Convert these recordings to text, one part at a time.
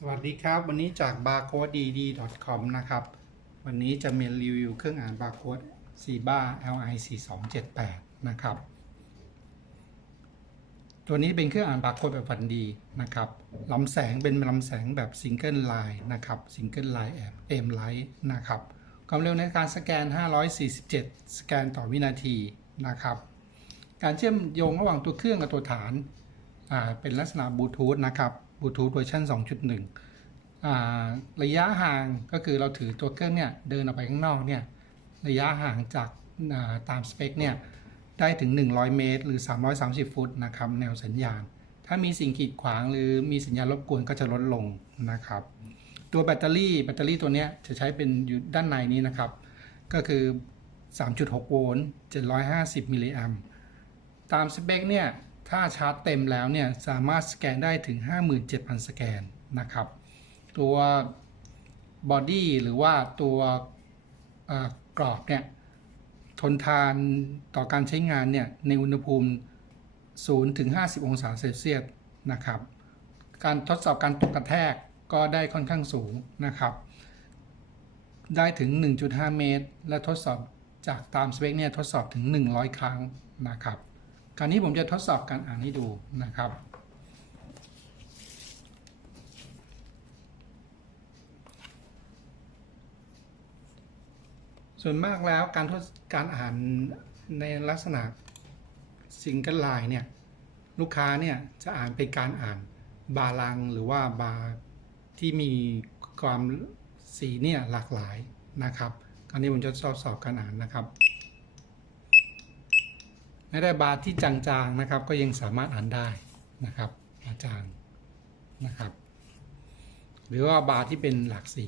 สวัสดีครับ วันนี้จาก barcodedd.com นะครับ วันนี้จะมีรีวิวเครื่องอ่านบาร์โค้ด Siba Li 4278นะครับ ตัวนี้เป็นเครื่องอ่านบาร์โค้ดแบบฟันดีนะครับลำแสงเป็นลำแสงแบบซิงเกิลไลน์นะครับซิงเกิลไลน์แอมเอมไลท์นะครับความเร็วในการสแกน 547 สแกนต่อวินาทีนะครับ การเชื่อมโยงระหว่างตัวเครื่องกับตัวฐานเป็นลักษณะบลูทูธนะครับ บลูทูธเวอร์ชัน2.1อ่าระยะห่างก็คือเราถือตัวเครื่องเนี่ยเดินออกไปข้างนอกเนี่ยระยะห่างจากาตามสเปคเนี่ยได้ถึง 100 เมตร หรือ 330 ฟุตนะครับแนวสัญญาณ ถ้ามีสิ่งกีดขวางหรือมีสัญญาณรบกวนก็จะลดลงนะครับ ตัวแบตเตอรี่แบตเตอรี่ตัวเนี้ยจะใช้เป็นอยู่ด้านในนี้นะครับ ก็คือ 3.6 โวลต์ 750 มิลลิแอมตามสเปคเนี่ย ถ้าชาร์จเต็มแล้วเนี่ยสามารถสแกนได้ถึง 57,000 สแกนนะครับ ตัวบอดี้หรือว่าตัวกรอบเนี่ยทนทานต่อการใช้งานเนี่ยในอุณหภูมิ 0 ถึง 50 องศาเซลเซียสนะครับ การทดสอบการตกกระแทกก็ได้ค่อนข้างสูงนะครับ ได้ถึง 1.5 เมตร และทดสอบจากตามสเปคเนี่ยทดสอบถึง 100 ครั้งนะครับ คราวนี้ผมจะทดสอบการอ่านให้ดูนะครับ ส่วนมากแล้วการทดการอ่านในลักษณะซิงเกิลไลน์เนี่ยลูกค้าเนี่ยจะอ่านเป็นการอ่านบาลังหรือว่าบาที่มีความสีเนี่ยหลากหลายนะครับ คราวนี้ผมจะทดสอบการอ่านนะครับ แม้แต่บาร์ที่จางๆนะครับ ก็ยังสามารถอ่านได้นะครับบาร์จางนะครับ หรือว่าบาร์ที่เป็นหลากสี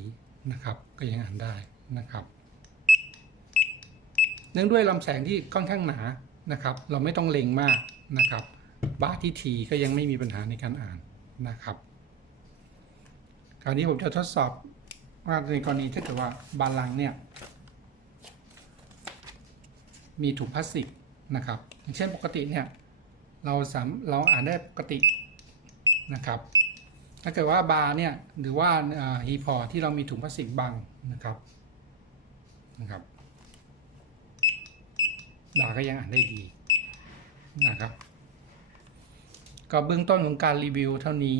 นะครับ ก็ยังอ่านได้นะครับ เนื่องด้วยลำแสงที่ค่อนข้างหนานะครับ เราไม่ต้องเล็งมากนะครับ บาร์ที่ทีก็ยังไม่มีปัญหาในการอ่านนะครับ คราวนี้ผมจะทดสอบว่าในกรณีถ้าเกิดว่าบาลังเนี่ยมีถุงพลาสติก นะครับอย่างเช่นปกติเนี่ยเราสามเราอ่านได้ปกตินะครับถ้าเกิดว่าบาร์เนี่ยหรือว่าฮีพอที่เรามีถุงพลาสติกบังนะครับนะครับบาร์ก็ยังอ่านได้ดีนะครับ ก็เบื้องต้นของการรีวิวเท่านี้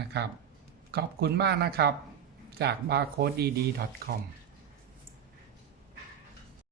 นะครับ ขอบคุณมากนะครับ จาก barcodedd.com